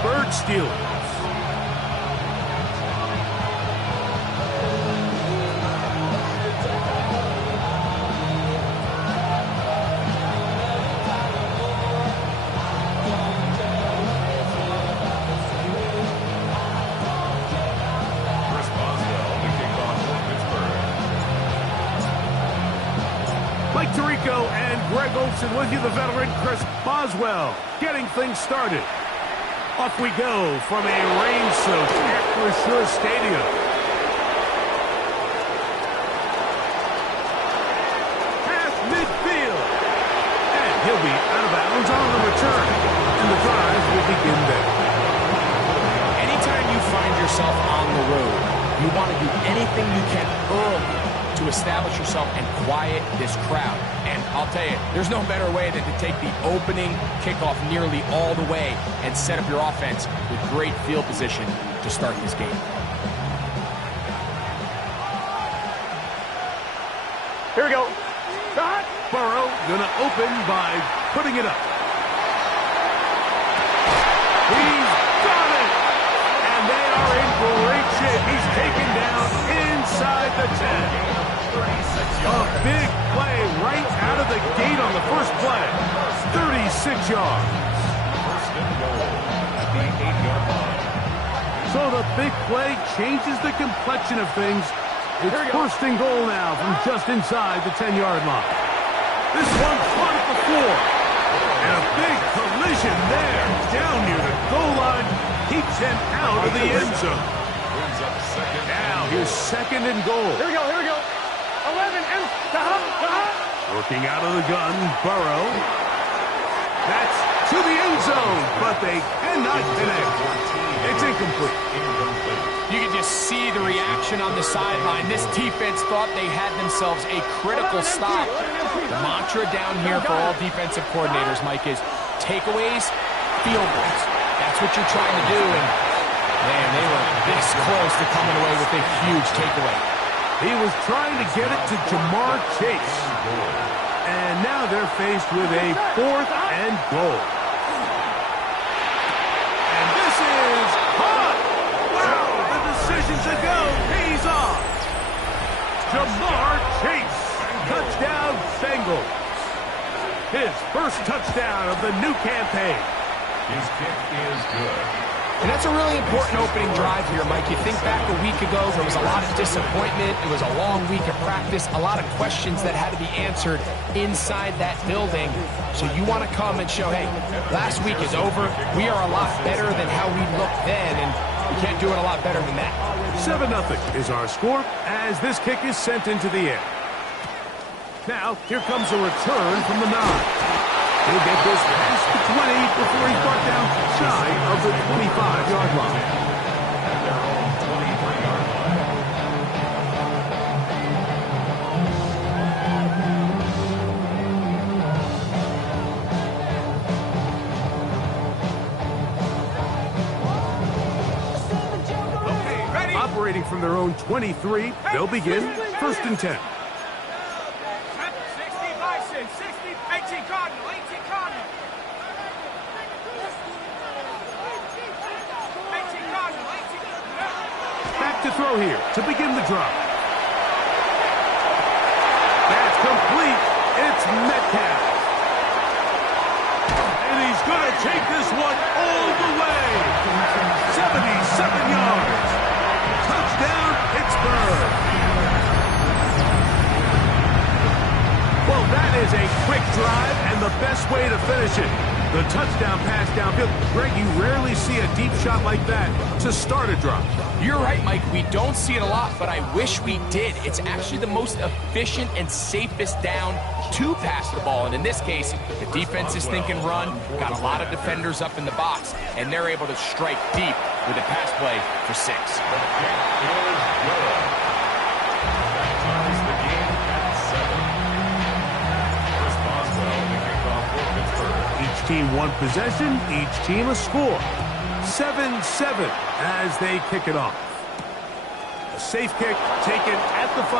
Pittsburgh Steelers. Mike Tirico and Greg Olsen with you, the veteran Chris Boswell, getting things started. Off we go from a rain-soaked Acrisure Stadium. Half midfield. And he'll be out of bounds on the return. And the drive will begin there. Anytime you find yourself on the road, you want to do anything you can early to establish yourself and quiet this crowd. And I'll tell you, there's no better way than to take the opening kickoff nearly all the way and set up your offense with great field position to start this game. Here we go. Shot. Burrow gonna open by putting it up. He's got it! And they are in great shape. He's taken down inside the 10. A big play right out of the gate on the first play. 36 yards. First and goal at the 8-yard line. So the big play changes the complexion of things. It's first and goal now from just inside the 10-yard line. This one caught at the floor. And a big collision there down near the goal line keeps him out of the end zone. Now here's second and goal. Here we go, here we go. 11 and working out of the gun, Burrow. That's to the end zone, but they cannot connect. It's incomplete. You can just see the reaction on the sideline. This defense thought they had themselves a critical stop. The mantra down here for all defensive coordinators, Mike, is takeaways, field goals. That's what you're trying to do, and man, they were this close to coming away with a huge takeaway. He was trying to get it to Jamar Chase. And now they're faced with a fourth and goal. And this is caught. Wow, the decision to go pays off. Jamar Chase, touchdown Bengals. His first touchdown of the new campaign. His kick is good. And that's a really important opening drive here, Mike. You think back a week ago, there was a lot of disappointment. It was a long week of practice, a lot of questions that had to be answered inside that building. So you want to come and show, hey, last week is over. We are a lot better than how we looked then, and we can't do it a lot better than that. 7-0 is our score as this kick is sent into the air. Now, here comes a return from the 9. He'll get this past the 20 before he's brought down shy of the 25-yard line. At their own 23-yard line. Okay, ready? Operating from their own 23, they'll begin first and 10. 60 Bison, 60, 18 Cardinal, 18 Cardinal. 18 Cardinal, 18. Back to throw here to begin the drive. That's complete. It's Metcalf. And he's going to take this one all the way. 77 yards. Touchdown, Pittsburgh. Well, that is a quick drive and the best way to finish it. The touchdown pass downfield. Greg, you rarely see a deep shot like that to start a drive. You're right, Mike. We don't see it a lot, but I wish we did. It's actually the most efficient and safest down to pass the ball. And in this case, the defense is thinking run, got a lot of defenders up in the box, and they're able to strike deep with a pass play for 6. Each team one possession, each team a score. 7-7 as they kick it off. A safe kick taken at the 5.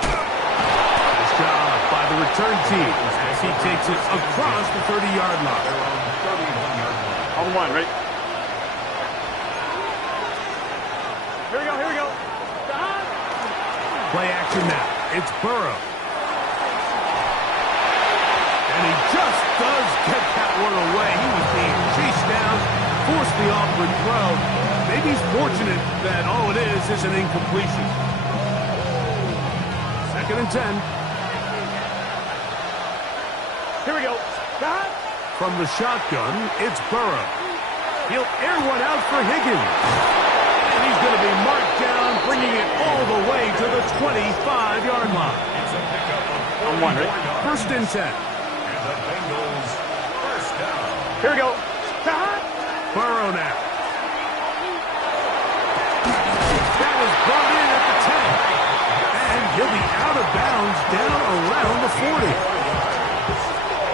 Nice job by the return team as he takes it across the 30-yard line. On one, right? Here we go, here we go. Play action now. It's Burrow. And he just does get that one away. He was being chased down, forced the awkward throw. Maybe he's fortunate that all it is an incompletion. 2nd and 10. Here we go. From the shotgun, it's Burrow. He'll air one out for Higgins. And he's going to be marked down, bringing it all the way to the 25-yard line. It's a pickup On one, right? 1st and 10. And the Bengals first down. Here we go. Burrow now. That is brought in at the 10. And he'll be out of bounds down around the 40.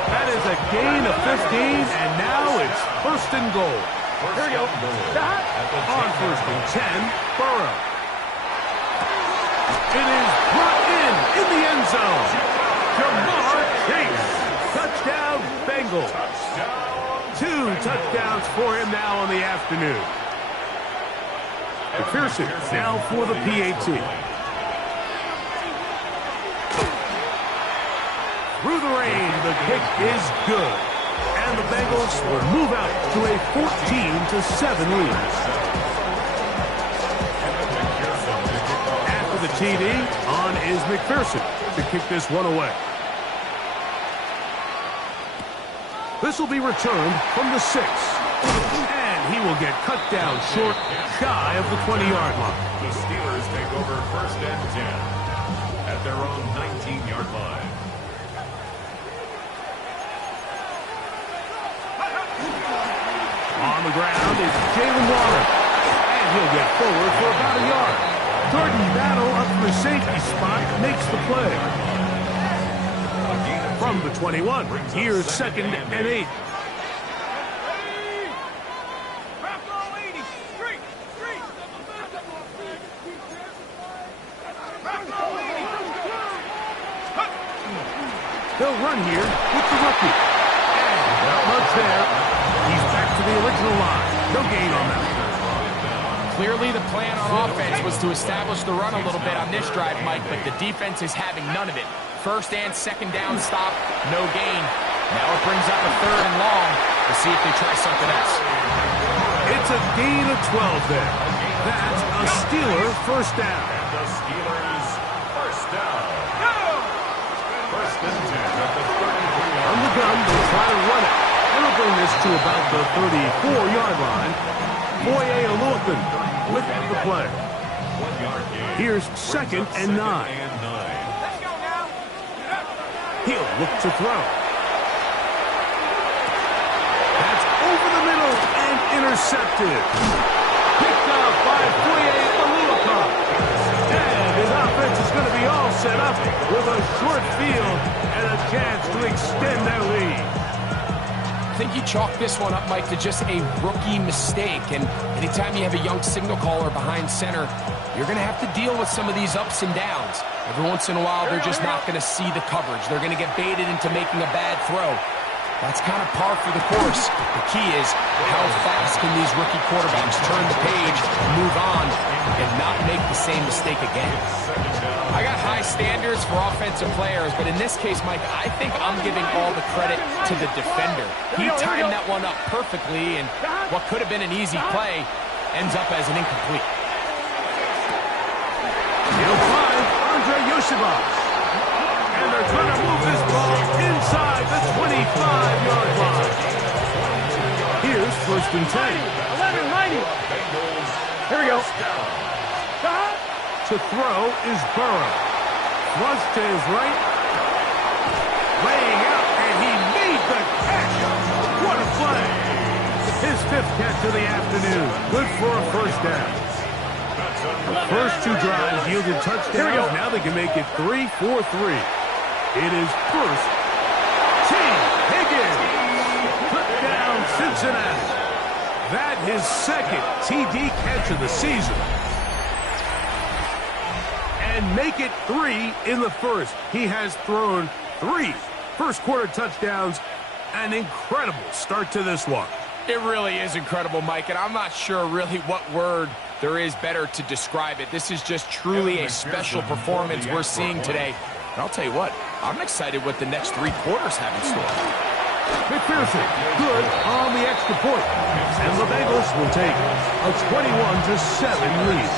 That is a gain of 15, and now it's 1st and goal. Here we go. On 1st and 10, Burrow. It is brought in the end zone. Jamar Chase. Touchdown, Bengals. 2 touchdowns for him now on the afternoon. McPherson now for the PAT. Through the rain, the kick is good. And the Bengals will move out to a 14-7 lead. After the TD, on is McPherson to kick this one away. This will be returned from the 6. And he will get cut down short, shy of the 20-yard line. The Steelers take over 1st and 10 at their own 19-yard line. On the ground is Jalen Waller. And he'll get forward for about a yard. Jordan Battle up for the safety spot makes the play. From the 21, here's 2nd and 8. They'll run here with the rookie. And not much there. He's back to the original line. No gain on that. Clearly the plan on offense was to establish the run a little bit on this drive, Mike, but the defense is having none of it. 1st and 2nd down stop, no gain. Now it brings up a 3rd and long. We'll see if they try something else. It's a gain of 12 there. That's a Steeler 1st down. And the Steelers first down. 1st and 10 at the 33-yard On the gun, they'll try to run it. It'll bring this to about the 34-yard line. Boye Oluokun with the play. 1-yard gain. Here's 2nd and 9. Let's go now. He'll look to throw. That's over the middle and intercepted. Picked up by Boye Oluokun. And his offense is going to be all set up with a short field and a chance to extend their lead. I think you chalk this one up, Mike, to just a rookie mistake. And anytime you have a young signal caller behind center, you're going to have to deal with some of these ups and downs. Every once in a while, they're just not going to see the coverage. They're going to get baited into making a bad throw. That's kind of par for the course. The key is how fast can these rookie quarterbacks turn the page, move on, and not make the same mistake again. I got high standards for offensive players, but in this case, Mike, I think I'm giving all the credit to the defender. He timed that one up perfectly, and what could have been an easy play ends up as an incomplete. He'll find Andre Yoshibas. And they're trying to move this ball inside the 25-yard line. Here's 1st and 10. 11-90. Here we go. To throw is Burrow. Flush to his right. Laying out, and he made the catch. What a play. His 5th catch of the afternoon. Good for a 1st down. The first 2 drives yielded touchdowns. Now they can make it 3-4-3. It is 1st. T. Higgins. Touchdown, Cincinnati. That his 2nd TD catch of the season. And make it 3 in the 1st. He has thrown 3 first-quarter touchdowns. An incredible start to this one. It really is incredible, Mike, and I'm not sure really what word there is better to describe it. This is just truly a special performance we're seeing today. And I'll tell you what, I'm excited what the next 3 quarters have in store. McPherson, good on the extra point. And the Bengals will take a 21-7 lead.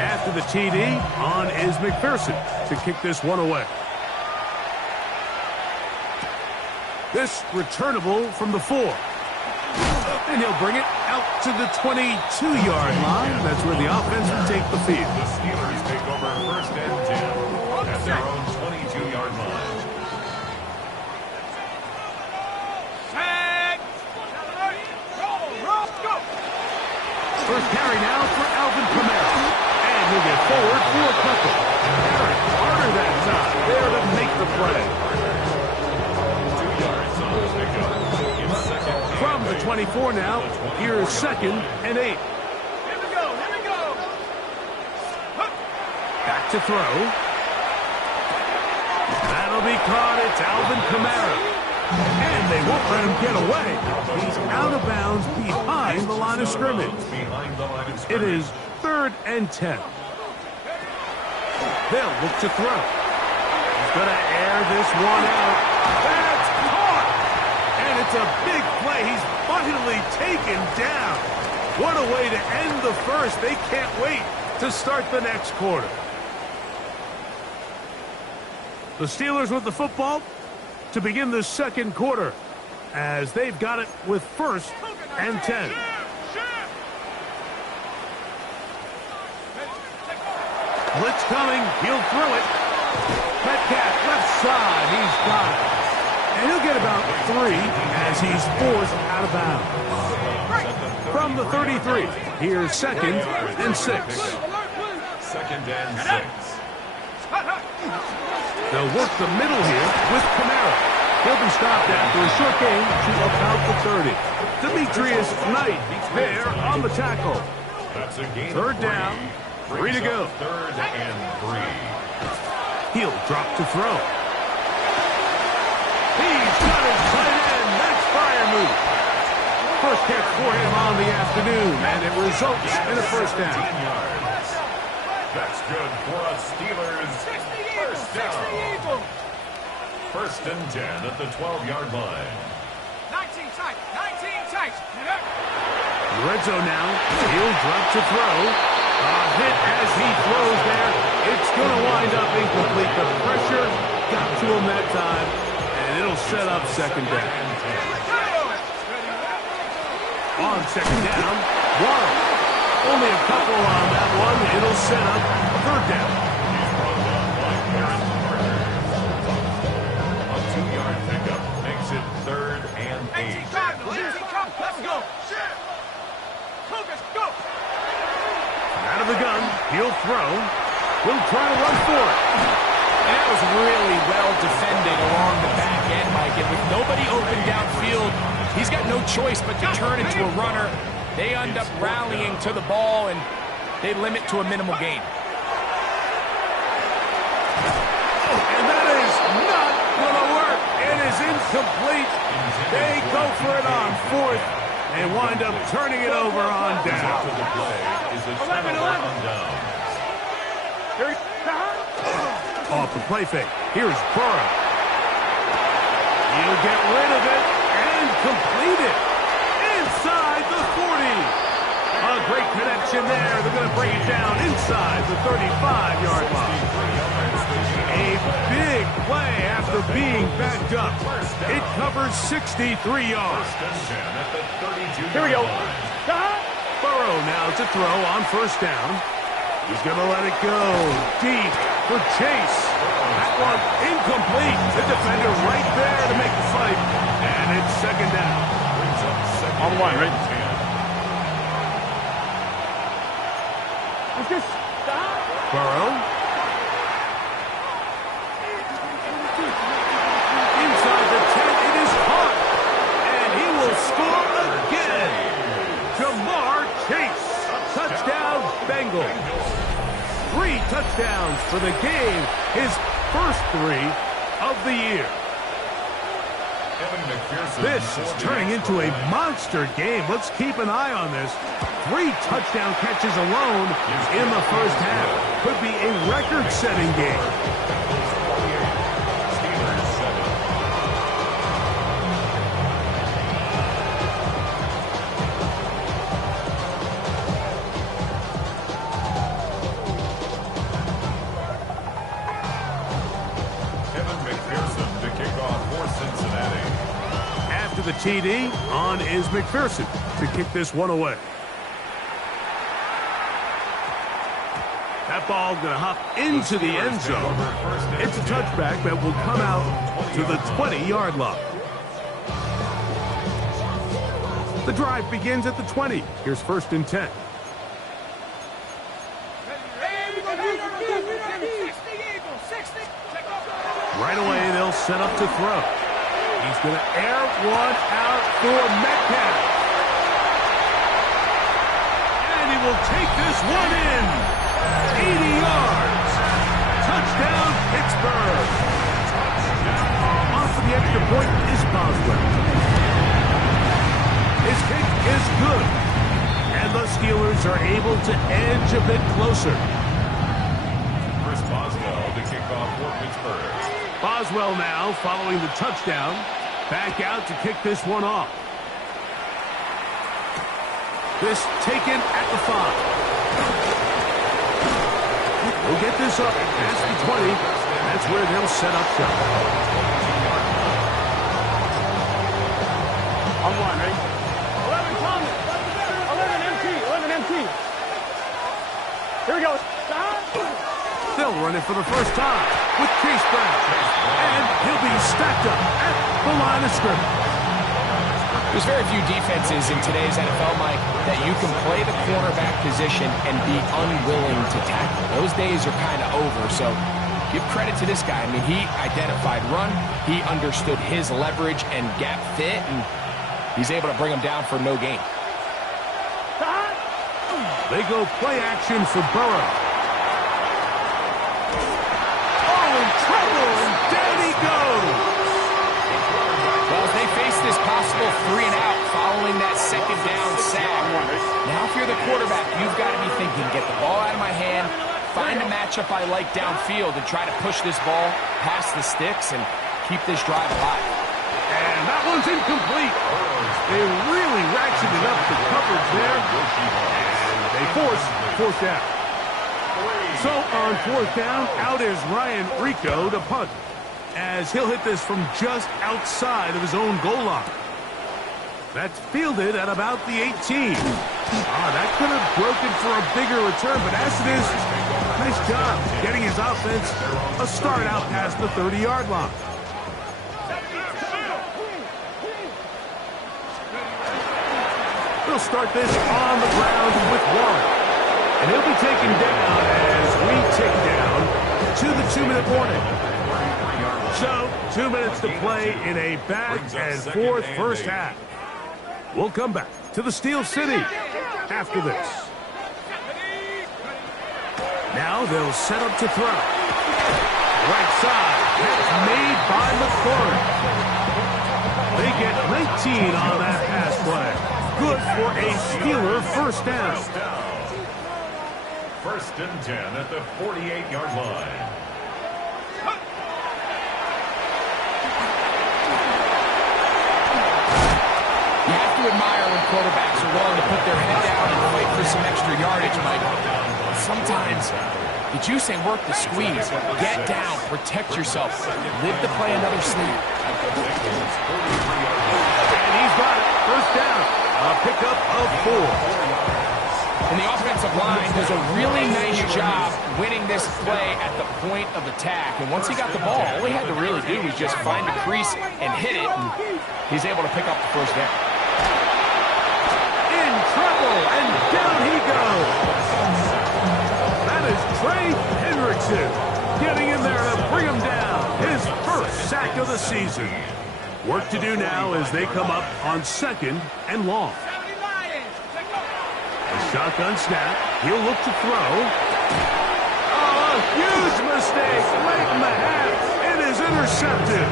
After the TD, on is McPherson to kick this one away. This returnable from the 4. And he'll bring it out to the 22-yard line. That's where the offense will take the field. The Steelers take over first and 10 at their own 22-yard line. First carry now for Alvin Kamara. And he'll get forward for a couple. Harder that time. There to make the play. 2 yards on the pickup. From the 24 now, here's 2nd and 8. Here we go, here we go. Back to throw. That'll be caught. It's Alvin Kamara. And they won't let him get away. He's out of bounds behind the line of scrimmage. It is 3rd and 10. They'll look to throw. He's going to air this one out. That's caught! And it's a big play. He's finally taken down. What a way to end the first. They can't wait to start the next quarter. The Steelers with the football to begin the second quarter as they've got it with 1st and 10. Blitz coming. He'll throw it. Metcalf left side. He's got it. And he'll get about 3 as he's forced out of bounds. From the 33, here's 2nd and 6. 2nd and 6. They'll work the middle here with Kamara. He'll be stopped after a short gain to about the 30. Demetrius Knight there on the tackle. That's a gain. 3rd down, 3 to go. 3rd and 3. He'll drop to throw. He's got his tight end. That's fire move. First catch for him on the afternoon, and it results in a first down. That's good for a Steelers first down. 1st and 10 at the 12-yard line. 19 tight, 19 tight. Red zone now. He'll drop to throw. A hit as he throws there. It's going to wind up incomplete. The pressure got to him that time, and it'll set up 2nd down. On 2nd down, Waddle. Only a couple on that one. It'll set up 3rd down. He's brought down by Aaron Carter. A 2-yard pickup makes it 3rd and 8. 18 Cardinal, 18 come, let's go. Cougars, go. Out of the gun, he'll throw. He'll try to run for it. And that was really well defended along the back end, Mike. And with nobody open downfield, he's got no choice but to turn into a runner. They end up rallying to the ball, and they limit to a minimal gain. And that is not going to work. It is incomplete. They go for it on 4th and wind up turning it over on down. The play is a turnover on down. Off the play fake. Here's Burrow. He'll get rid of it and complete it. Inside the 40. A great connection there. They're going to bring it down inside the 35-yard line. A big play after being backed up. It covers 63 yards. Here we go. Burrow now to throw on 1st down. He's going to let it go deep for Chase. That one incomplete. The defender right there to make the fight. And it's 2nd down. On 1, right? Burrow. Inside the 10, it is caught. And he will score again. Jamar Chase. Touchdown, Bengals. 3 touchdowns for the game, his first 3 of the year. This is turning into a monster game. Let's keep an eye on this. 3 touchdown catches alone in the first half. Could be a record-setting game. The TD on is McPherson to kick this one away. That ball going to hop into the end zone. It's a touchback that will come out to the 20-yard line. The drive begins at the 20. Here's 1st and 10. Right away, they'll set up to throw. He's going to air one out for Metcalf. And he will take this one in. 80 yards. Touchdown, Pittsburgh. On for the extra point is Boswell. His kick is good. And the Steelers are able to edge a bit closer. Chris Boswell to kick off for Pittsburgh. Boswell now following the touchdown. Back out to kick this one off. This taken at the 5. We'll get this up past the 20. That's where they'll set up shop. On 1, ready? 11 Thomas. 11 MT. 11 MT. Here we go. They'll run it for the first time with Chase Brown. And he'll be stacked up at the line of scrimmage. There's very few defenses in today's NFL, Mike, that you can play the cornerback position and be unwilling to tackle. Those days are kind of over, so give credit to this guy. I mean, he identified run, he understood his leverage and gap fit, and he's able to bring him down for no gain. They go play action for Burrow. Trouble, and down he goes. Well, as they face this possible 3 and out following that 2nd down sack, now if you're the quarterback, you've got to be thinking, get the ball out of my hand, find a matchup I like downfield, and try to push this ball past the sticks and keep this drive alive. And that one's incomplete. They really ratcheted up the coverage there, and they force 4th down. So on 4th down, out is Ryan Rico to punt, as he'll hit this from just outside of his own goal line. That's fielded at about the 18. That could have broken for a bigger return, but as it is, nice job getting his offense a start out past the 30-yard line. They'll start this on the ground with Warren. And he'll be taken down as we tick down to the 2-minute warning. So, 2 minutes to play in a back-and-forth first half. We'll come back to the Steel City after this. Now they'll set up to throw. Right side. That's made by McCord. They get 19 on that pass play. Good for a Steeler first down. 1st and 10 at the 48-yard line. You have to admire when quarterbacks are willing to put their head down and fight for some extra yardage, Mike. Sometimes the juice ain't worth the squeeze. Get down, protect yourself, live to play another snap. And he's got it. First down. A pickup of 4. And the offensive line does a really nice job winning this play at the point of attack. And once he got the ball, all he had to really do was just find the crease and hit it. And he's able to pick up the first down. In trouble, and down he goes. That is Trey Hendrickson getting in there to bring him down. His first sack of the season. Work to do now as they come up on 2nd and long. Shotgun snap. He'll look to throw. Huge mistake late in the half. It is intercepted.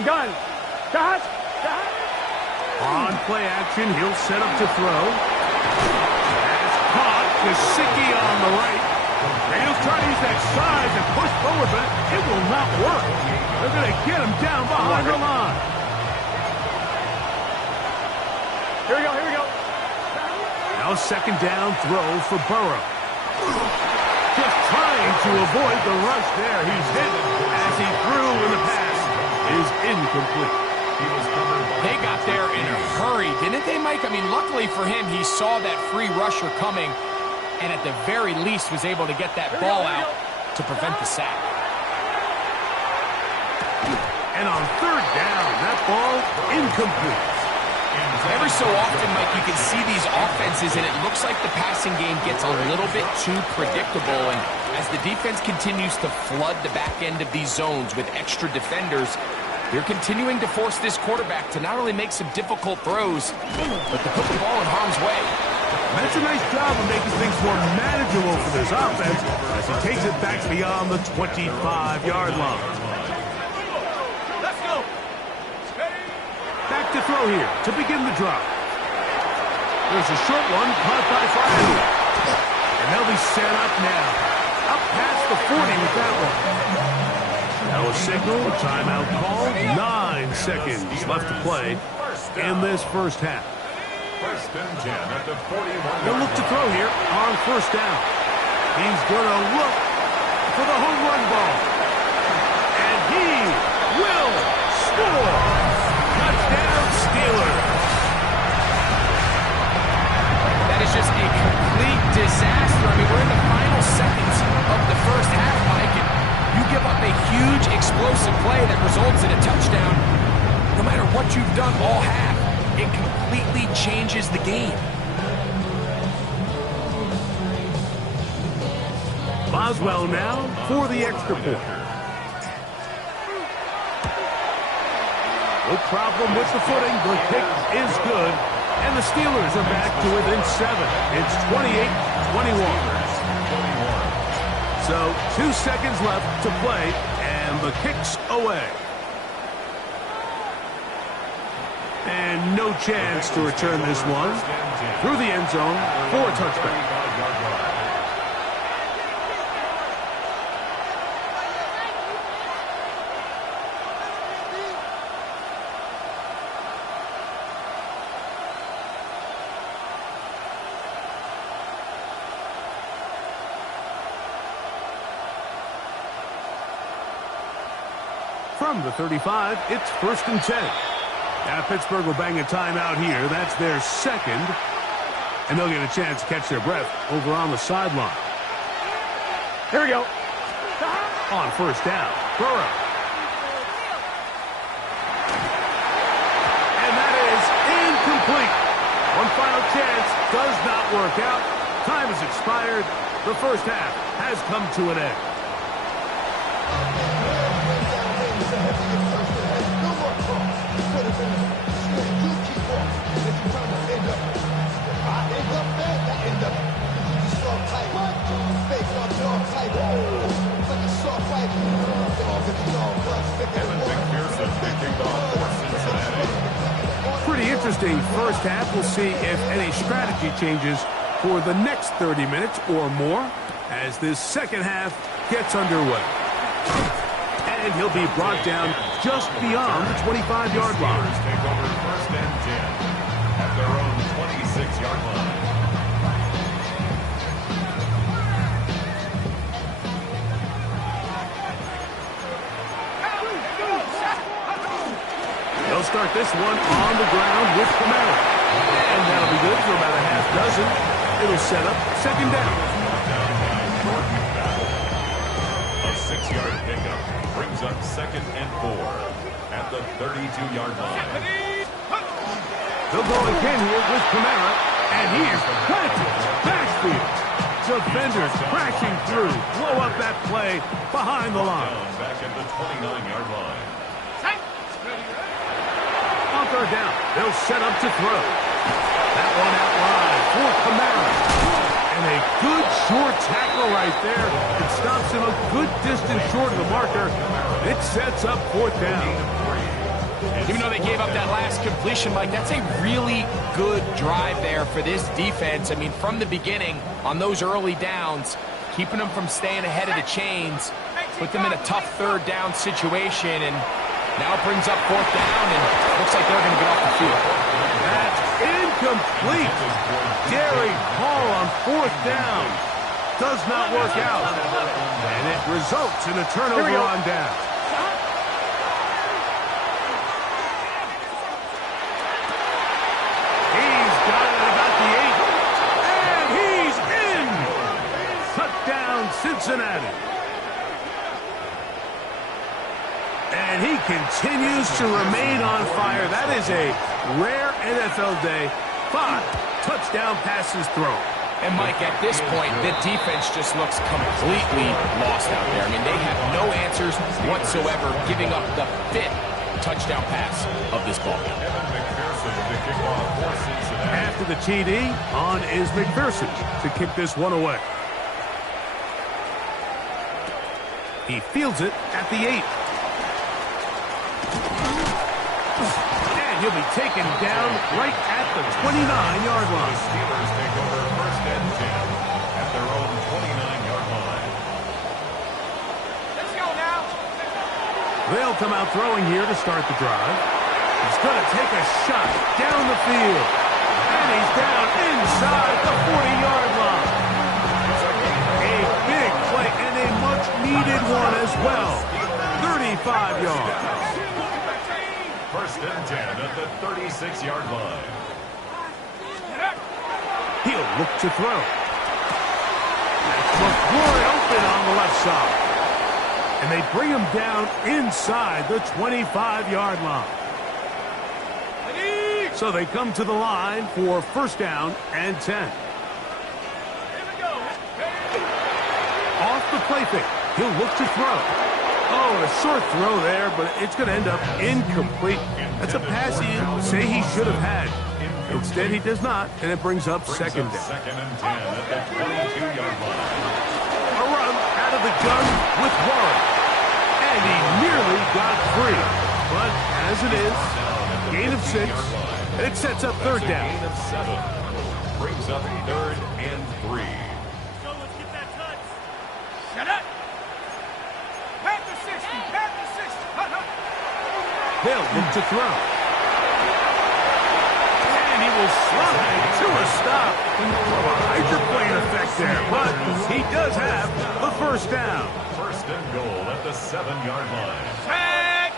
Gun. Got. On play action, he'll set up to throw. Pass caught. Gesicki on the right. And he'll try to use that size and push forward, but it will not work. They're going to get him down behind the line. Here we go. Now second down throw for Burrow. Just trying to avoid the rush there. He's hit as he threw, and the pass is incomplete. They got there in a hurry, didn't they, Mike? I mean, luckily for him, he saw that free rusher coming, and at the very least was able to get that ball out to prevent the sack. And on third down, that ball incomplete. Every so often, Mike, you can see these offenses, and it looks like the passing game gets a little bit too predictable, and as the defense continues to flood the back end of these zones with extra defenders, they're continuing to force this quarterback to not only make some difficult throws, but to put the ball in harm's way. That's a nice job of making things more manageable for this offense as he takes it back beyond the 25-yard line. Let's go. Back to throw here to begin the drive. There's a short one caught by Friday. And they'll be set up now. Up past the 40 with that one. Now a signal, timeout called. 9 seconds left to play in this first half. First and 10 at the 41. They'll look to throw here on first down. He's going to look for the home run ball. And he will score. Touchdown Steelers. That is just a complete disaster. I mean, we're in the final seconds of the first half, Mike, and you give up a huge explosive play that results in a touchdown. No matter what you've done all half, it completely changes the game. Boswell now for the extra point. No problem with the footing. The kick is good. And the Steelers are back to within 7. It's 28-21. So 2 seconds left to play, and the kick's away. And no chance to return this one through the end zone for a touchback. From the 35, it's first and 10. Now Pittsburgh will bang a timeout here. That's their second. And they'll get a chance to catch their breath over on the sideline. Here we go. On first down, Burrow. And that is incomplete. One final chance does not work out. Time has expired. The first half has come to an end. Pretty interesting first half. We'll see if any strategy changes for the next 30 minutes or more as this second half gets underway. And he'll be brought down just beyond the 25-yard line. Take over first and 10 at their own 26-yard line. They'll start this one on the ground with Kamara. And that'll be good for about a half dozen. It'll set up second down. A 6-yard pickup brings up second and 4 at the 32-yard line. They'll go again here with Kamara. And he is planted. Backfield. Defenders crashing through. Blow up that play behind the line. Back at the 29-yard line. third down. They'll set up to throw. That one out wide for Kamara. And a good short tackle right there. It stops him a good distance short of the marker. It sets up fourth down. Even though they gave up that last completion, Mike, that's a really good drive there for this defense. I mean, from the beginning, on those early downs, keeping them from staying ahead of the chains, put them in a tough third down situation, and now it brings up fourth down, and looks like they're going to get off the field. That's incomplete. Derek Hall on fourth down. Does not work out. And it results in a turnover on down. He's got it at about the 8. And he's in. Touchdown, Cincinnati. And he continues to remain on fire. That is a rare NFL day. 5 touchdown passes thrown. And, Mike, at this point, the defense just looks completely lost out there. I mean, they have no answers whatsoever, giving up the 5th touchdown pass of this ball game. After the TD, on is McPherson to kick this one away. He fields it at the 8. And he'll be taken down right at the 29-yard line. Steelers take over first and 10 at their own 29-yard line. Let's go now. They'll come out throwing here to start the drive. He's going to take a shot down the field. And he's down inside the 40-yard line. A big play and a much-needed one as well. 35 yards. First and 10 at the 36-yard line. He'll look to throw. McCoy open on the left side. And they bring him down inside the 25-yard line. So they come to the line for first down and 10. Off the play fake. He'll look to throw. Oh, a short throw there, but it's going to end up incomplete. That's a pass he'd say he should have had. Instead, he does not, and it brings up second down. Second and 10 at the 22-yard line. A run out of the gun with Warren. And he nearly got free. But as it is, gain of 6, and it sets up third down. Gain of 7 brings up third and 3. Go, let's get that touch. Shut up. Pat the 60. Pat the 60. They'll look to throw. And he will slide to a stop. A hydroplane effect there, but he does have the first down. First and goal at the 7-yard line. Tag.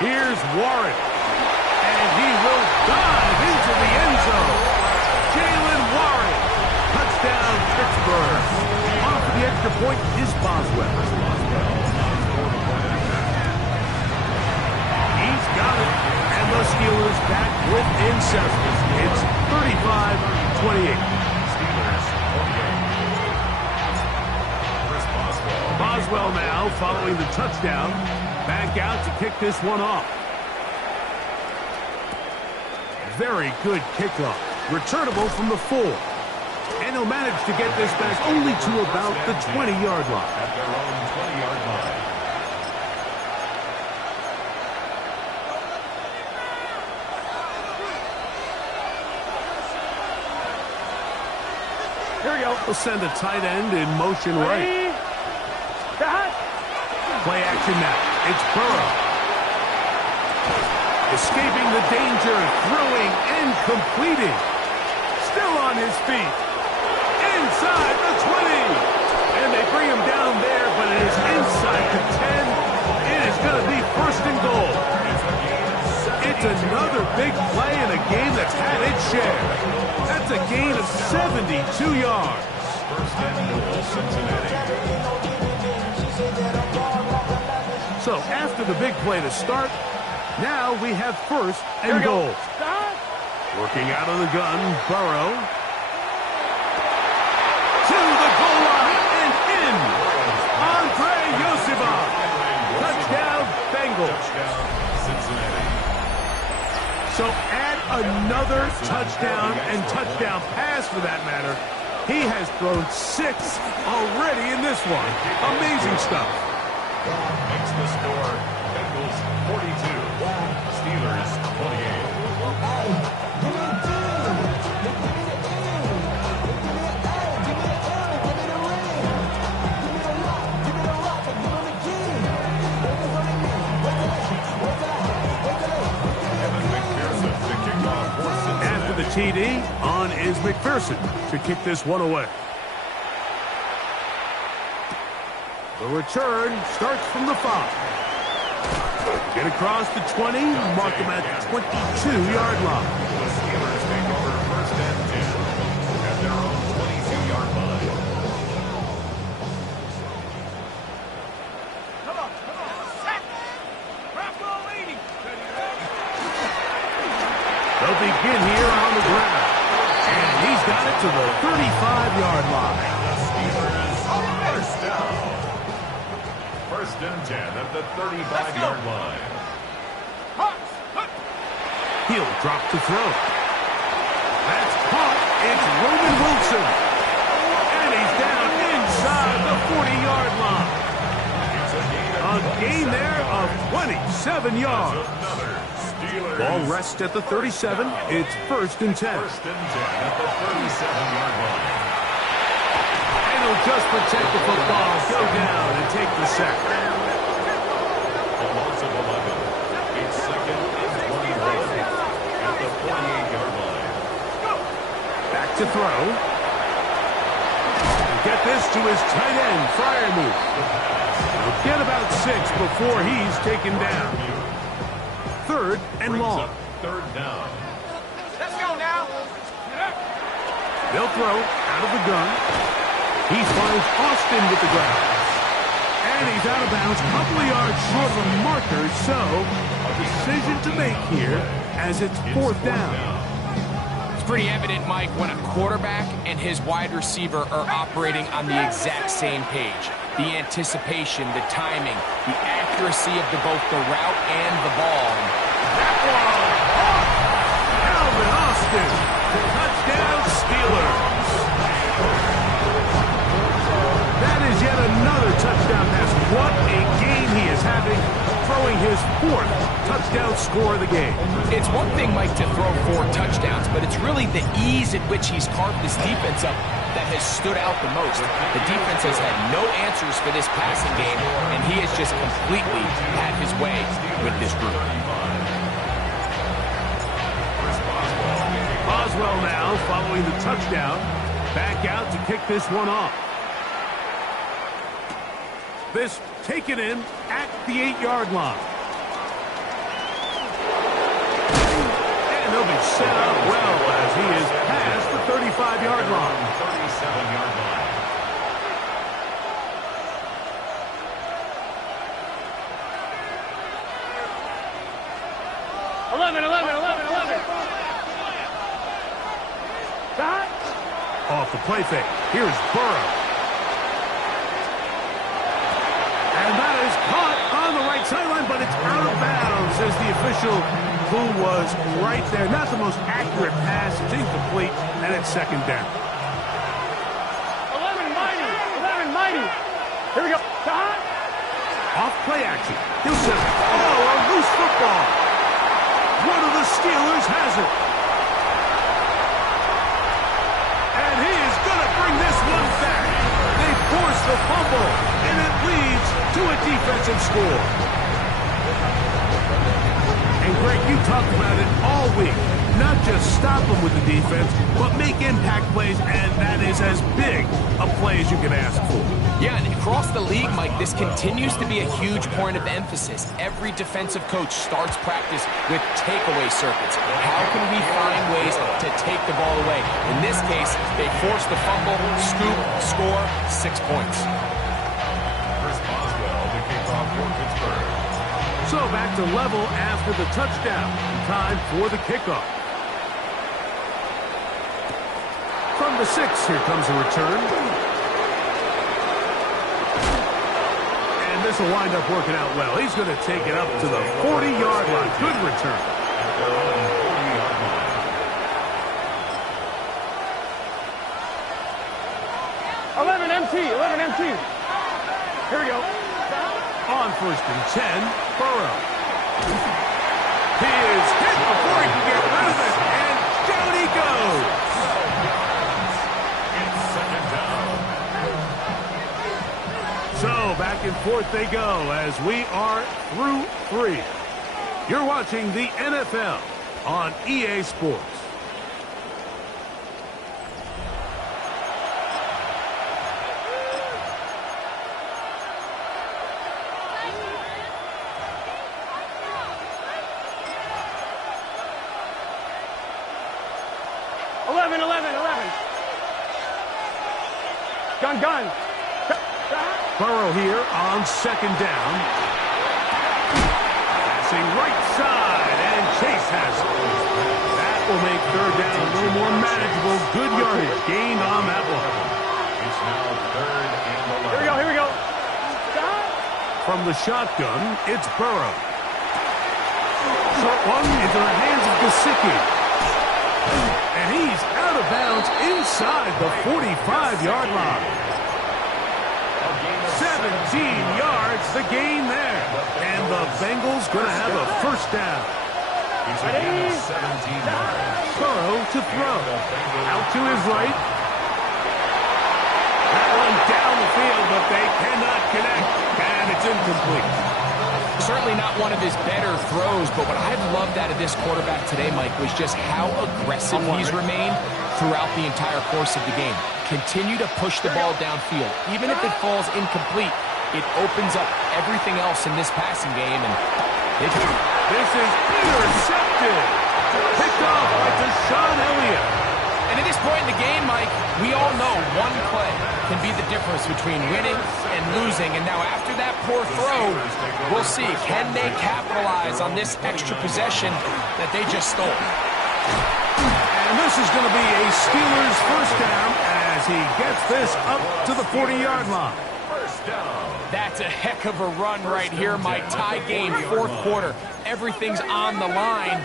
Here's Warren. And he will dive into the end zone. Jalen Warren. Touchdown, Pittsburgh. Off the extra point is Boswell. He's got it. And the Steelers back within 7. It's 35-28. Steelers 48. Chris Boswell now following the touchdown. Back out to kick this one off. Very good kickoff. Returnable from the 4. And he'll manage to get this back only to about the 20-yard line. At their own 20-yard line. Here we go. We'll send a tight end in motion right. Play action now. It's Burrow. Escaping the danger, throwing and completing. Still on his feet. Inside the 20. And they bring him down there, but it is inside the 10. It is going to be first and goal. It's another big play in a game that's had its share. That's a gain of 72 yards. First and goal, Cincinnati. So after the big play to start, now we have first and goal. Working out of the gun, Burrow. To the goal line and in. Andre Yosibov. Touchdown, Bengals. Touchdown, Cincinnati. So add another touchdown and touchdown pass for that matter. He has thrown 6 already in this one. Amazing stuff. Makes the score Bengals 42, Steelers 28. After the TD, on is McPherson to kick this one away. The return starts from the 5. Get across the 20, mark him at the 22-yard line. The Steelers take over first and 10 at their own 22-yard line. Come on. Sack. Grab ball 80. They'll begin here on the ground. And he's got it to the 35-yard line. The Steelers first down. First and 10 at the 35-yard line. He'll drop to throw. That's caught. It's Roman Wilson. And he's down inside the 40-yard line. A gain there of 27 yards. Another Steelers. Ball rests at the 37. It's first and 10. First and 10 at the 37-yard line. And he'll just protect the football, go down, and take the sack. A loss of 11. It's second and 21 at the 48-yard line. Back to throw. Get this to his tight end, Freiermuth. He'll get about 6 before he's taken down. Third and Brings long. up third down. Let's go now. They'll throw out of the gun. He finds Austin with the ground. And he's out of bounds, a couple of yards short of the marker, so a decision to make here as it's fourth down. It's pretty evident, Mike, when a quarterback and his wide receiver are operating on the exact same page. The anticipation, the timing, the accuracy of both the route and the ball. That one, Alvin Austin, touchdown Steelers. That is yet another touchdown pass. What a game he is having, throwing his 4th touchdown score of the game. It's one thing, Mike, to throw 4 touchdowns, but it's really the ease at which he's carved this defense up that has stood out the most. The defense has had no answers for this passing game, and he has just completely had his way with this group. Boswell now following the touchdown. Back out to kick this one off. This taken in at the 8-yard line. And they'll be set up well as he is past the 35-yard line. 37-yard line. Off the play fake. Here's Burrow. And that is caught on the right sideline, but it's out of bounds as the official who was right there. Not the most accurate pass. It's incomplete, and it's second down. 11 mighty. Here we go. Off play action. He'll set it. Oh, a loose football. One of the Steelers has it. And he is going to bring this one back. They force the fumble, and it leads to a defensive score. And Greg, you talked about it all week. Not just stop them with the defense, but make impact plays, and that is as big a play as you can ask for. Yeah, and across the league, Mike, this continues to be a huge point of emphasis. Every defensive coach starts practice with takeaway circuits. How can we find ways to take the ball away? In this case, they force the fumble, scoop, score, 6 points. Chris Boswell to kick off for Pittsburgh. So back to level after the touchdown. Time for the kickoff. From the 6, here comes a return. And this will wind up working out well. He's going to take it up to the 40-yard line. Good return. empty. Here we go. On 1st and 10, Burrow. He is hit before he can get rid of it, and down he goes. It's second down. So back and forth they go as we are through 3. You're watching the NFL on EA Sports. Gun. Burrow here on 2nd down. Passing right side, and Chase has it. That will make 3rd down a little more manageable. Good yardage gained on that one. It's now 3rd and 11. Here we go. From the shotgun, it's Burrow. Short one into the hands of Gesicki. And he's out of bounds inside the 45-yard line. 17 yards, the gain there. And the Bengals going to have a 1st down. He's again at 17 yards. Burrow to throw. Out to his right. That one down the field, but they cannot connect. And it's incomplete. Certainly not one of his better throws, but what I've loved out of this quarterback today, Mike, was just how aggressive he's remained throughout the entire course of the game. Continue to push the ball downfield. Even if it falls incomplete, it opens up everything else in this passing game. And this is intercepted. Picked off by Deshaun Elliott. And at this point in the game, Mike, we all know one play can be the difference between winning and losing. And now after that poor throw, we'll see, can they capitalize on this extra possession that they just stole? And this is going to be a Steelers 1st down as he gets this up to the 40-yard line. 1st down. That's a heck of a run right here, Mike. Tie game, 4th quarter. Everything's on the line.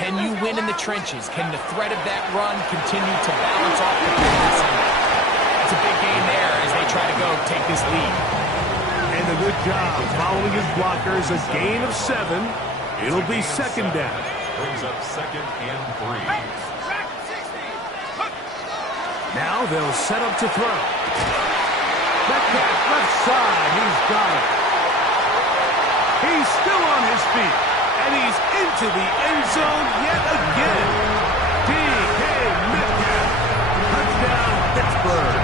Can you win in the trenches? Can the threat of that run continue to balance off the pass? It's a big game there as they try to go take this lead. And a good job following his blockers. A gain of 7. It'll be 2nd down. Brings up 2nd and 3. Now they'll set up to throw. Metcalf left side. He's got it. He's still on his feet. And he's into the end zone yet again. D.K. Metcalf. Touchdown, Pittsburgh.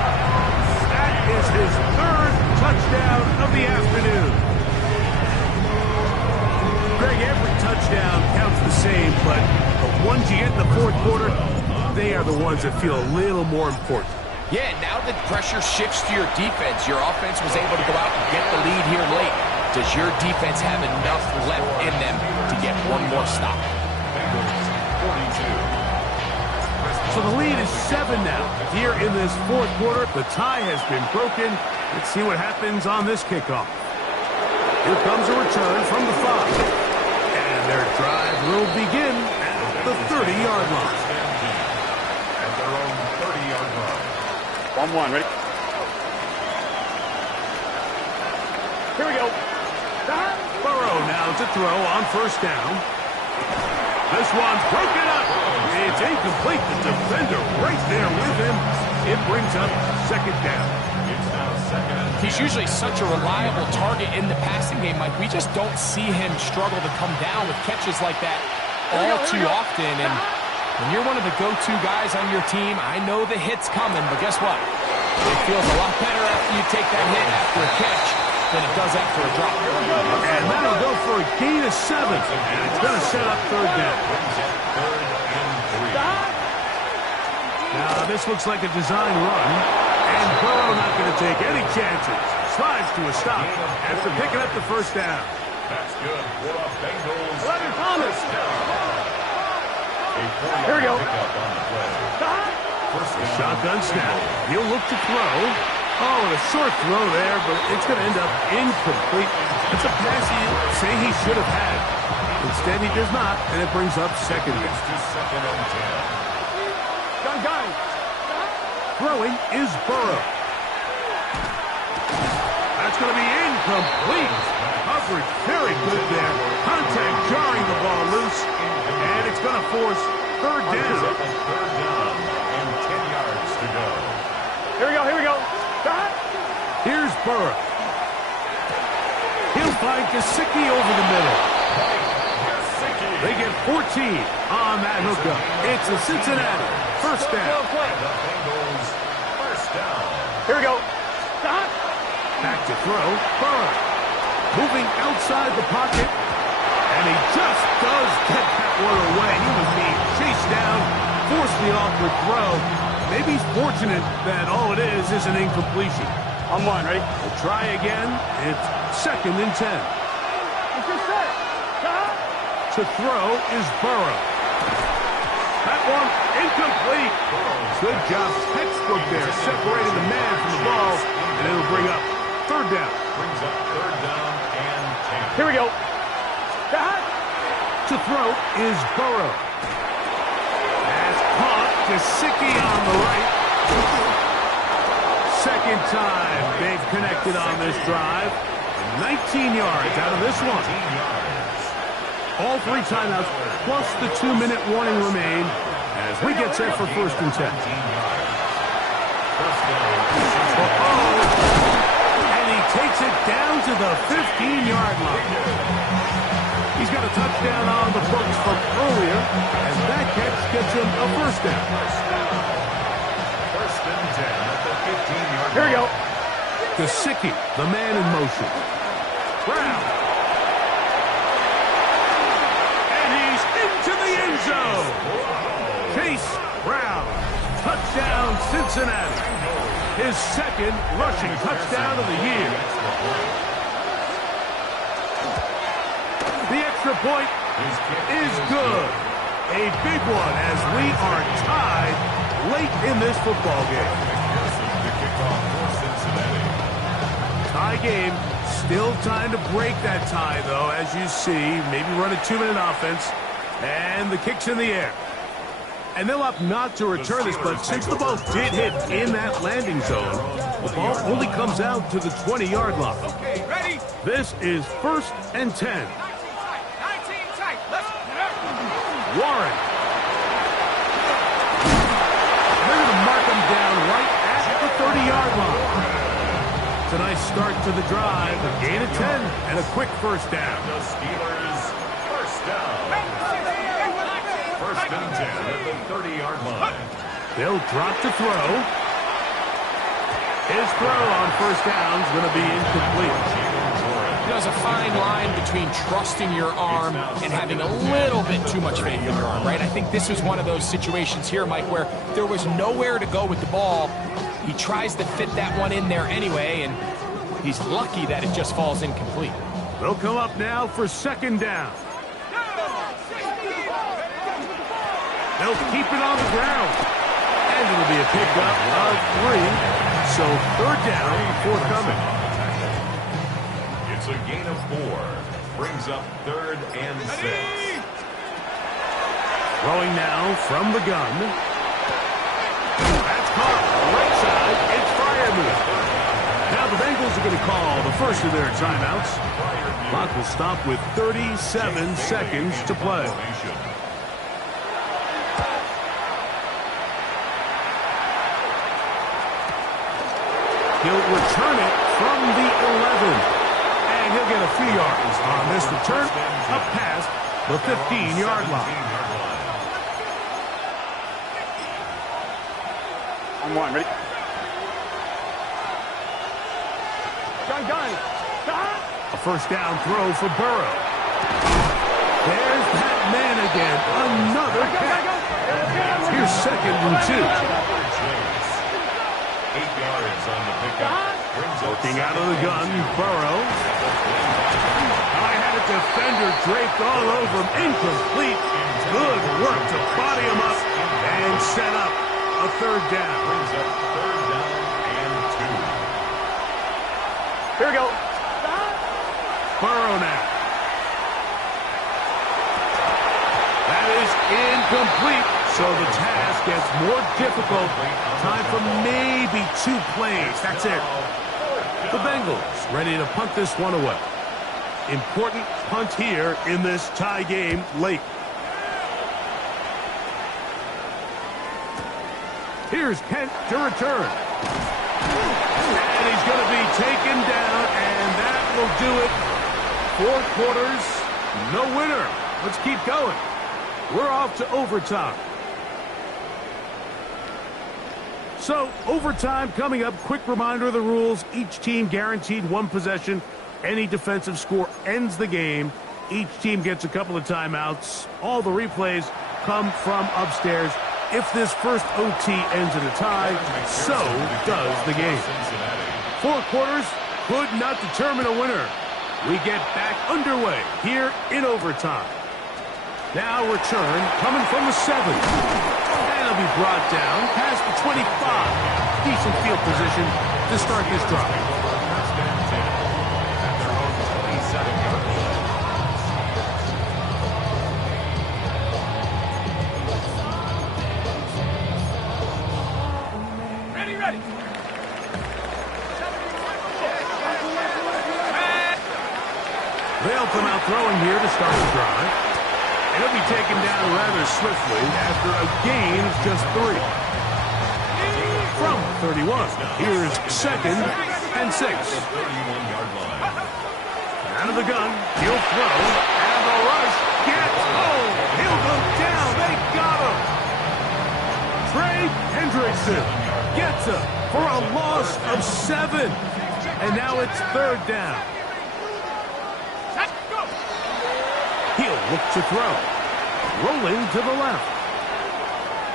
That is his 3rd touchdown of the afternoon. Greg, every touchdown counts the same, but the ones you get in the 4th quarter, they are the ones that feel a little more important. Yeah, now that pressure shifts to your defense, your offense was able to go out and get the lead here late. Does your defense have enough left in them to get one more stop? So the lead is 7 now. Here in this 4th quarter, the tie has been broken. Let's see what happens on this kickoff. Here comes a return from the 5. And their drive will begin at the 30-yard line. At their own 30-yard line. 1-1, ready? Here we go. Burrow now to throw on 1st down. This one's broken up. It's incomplete. The defender right there with him. It brings up 2nd down. It's now 2nd and 10. He's usually such a reliable target in the passing game, Mike. We just don't see him struggle to come down with catches like that all too often. And when you're one of the go-to guys on your team, I know the hit's coming, but guess what? It feels a lot better after you take that hit after a catch than it does after a drop. And that'll go for a gain of 7. And it's going to set up 3rd down. 3rd and 3. Now, this looks like a design run. And Burrow not going to take any chances. Slides to a stop after picking up the 1st down. That's good for the Bengals. 11 Thomas. Here we go. Pickup on the play. First The down. shotgun snap. He'll look to throw. Oh, and a short throw there, but it's going to end up incomplete. It's a pass you say he should have had. Instead, he does not, and it brings up 2nd down. It's to 2nd and 10. Gun. Throwing is Burrow. That's going to be incomplete. Coverage very good there. Contact jarring the ball loose. And it's going to force third down. Third down and 10 yards to go. Here we go, here we go. Here's Burrow. He'll find Gesicki over the middle. They get 14 on that hookup. It's a Cincinnati first down. The Bengals first down. Here we go. Back to throw. Burrow moving outside the pocket. And he just does get that one away. He was being chased down, forced the awkward throw. Maybe he's fortunate that all it is an incompletion. On one, ready? We'll try again. It's 2nd and 10. It's your set. To throw is Burrow. That one incomplete. Good job. Textbook there, separating the man from the ball, and it'll bring up third down. Brings up third down and 10. Here we go. To throw is Burrow. Has caught Gesicki on the right. Second time they've connected on this drive. 19 yards out of this one. All 3 timeouts plus the 2-minute warning remain as we get set for 1st and 10. And he takes it down to the 15-yard line. He's got a touchdown on the books from earlier, and that catch gets him a first down. 1st and 10 at the 15-yard line. Here we go. Gesicki, the man in motion. Brown. And he's into the end zone. Chase Brown. Touchdown, Cincinnati. His 2nd rushing touchdown of the year. The extra point is good. A big one as we are tied late in this football game. Tie game. Still time to break that tie, though, as you see. Maybe run a 2-minute offense. And the kick's in the air. And they'll opt not to return this, but since the ball did hit in that landing zone, the ball only comes out to the 20-yard line. Okay, ready? This is 1st and 10. 19 tight. Let's Warren. They're going to mark him down right at the 30-yard line. It's a nice start to the drive. A gain of 10 and a quick first down. The Steelers first down. 1st and 10 at the 30-yard line. They'll drop to throw. His throw on first down is going to be incomplete. There's a fine line between trusting your arm and having a little bit too much faith in your arm, right? I think this is one of those situations here, Mike, where there was nowhere to go with the ball. He tries to fit that one in there anyway, and he's lucky that it just falls incomplete. They'll come up now for 2nd down. They'll keep it on the ground. And it'll be a pickup of 3. So 3rd down forthcoming. It's a gain of 4. Brings up 3rd and 6. Throwing now from the gun. That's caught. Right side. It's Freiermuth. Now the Bengals are going to call the first of their timeouts. Clock will stop with 37 seconds to play. He'll return it from the 11. And he'll get a few yards on this return up past the 15-yard line. On one, ready? Gun. A first down throw for Burrow. There's that man again. Another catch. Here's 2nd and 2. 8 yards on the pickup. Working out of the gun, Burrow. I had a defender draped all over him. Incomplete. Good work to body him up and set up a 3rd down. Brings up 3rd down and 2. Here we go. Burrow now. That is incomplete. So the task gets more difficult. Time for maybe 2 plays. That's it. The Bengals ready to punt this one away. Important punt here in this tie game late. Here's Kent to return. And he's going to be taken down, and that will do it. 4 quarters, no winner. Let's keep going. We're off to overtime. So, overtime coming up. Quick reminder of the rules. Each team guaranteed 1 possession. Any defensive score ends the game. Each team gets a couple of timeouts. All the replays come from upstairs. If this first OT ends in a tie, so does the game. 4 quarters could not determine a winner. We get back underway here in overtime. Now return coming from the 7. And it'll be brought down past the 25. Decent field position to start this drive. They'll come out throwing here to start the drive. It'll be taken down rather swiftly after a gain of just 3. From 31, here's 2nd and 6. Out of the gun, he'll throw, and the rush gets home. He'll go down. They got him. Trey Hendrickson gets him for a loss of 7. And now it's 3rd down. He'll look to throw. Rolling to the left.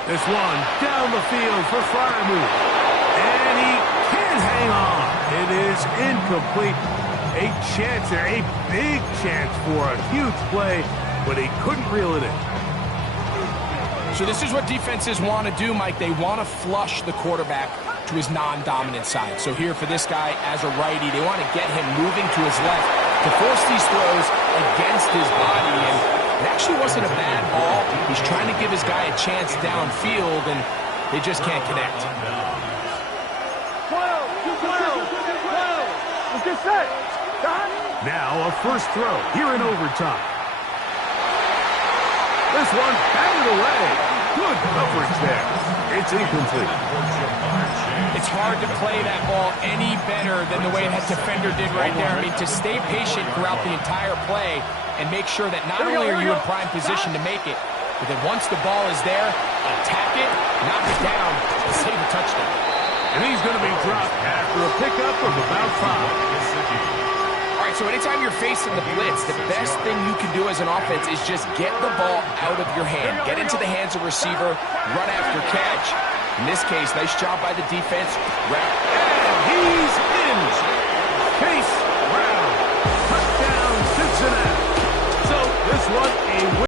This one down the field for Freiermuth. And he can't hang on. It is incomplete. A chance there, a big chance for a huge play, but he couldn't reel it in. So this is what defenses want to do, Mike. They want to flush the quarterback to his non-dominant side. So here for this guy as a righty, they want to get him moving to his left to force these throws against his body. And it actually wasn't a bad ball. He's trying to give his guy a chance downfield, and they just can't connect. 12. Let's get set. Now a first throw here in overtime. This one batted away. Good coverage there. It's incomplete. It's hard to play that ball any better than the way that defender did right there. I mean, to stay patient throughout the entire play and make sure that not only are you in prime position to make it, but that once the ball is there, attack it, knock it down, and save a touchdown. And he's going to be dropped after a pickup of about 5. All right, so anytime you're facing the blitz, the best thing you can do as an offense is just get the ball out of your hand. Get into the hands of receiver, run after catch. In this case, nice job by the defense.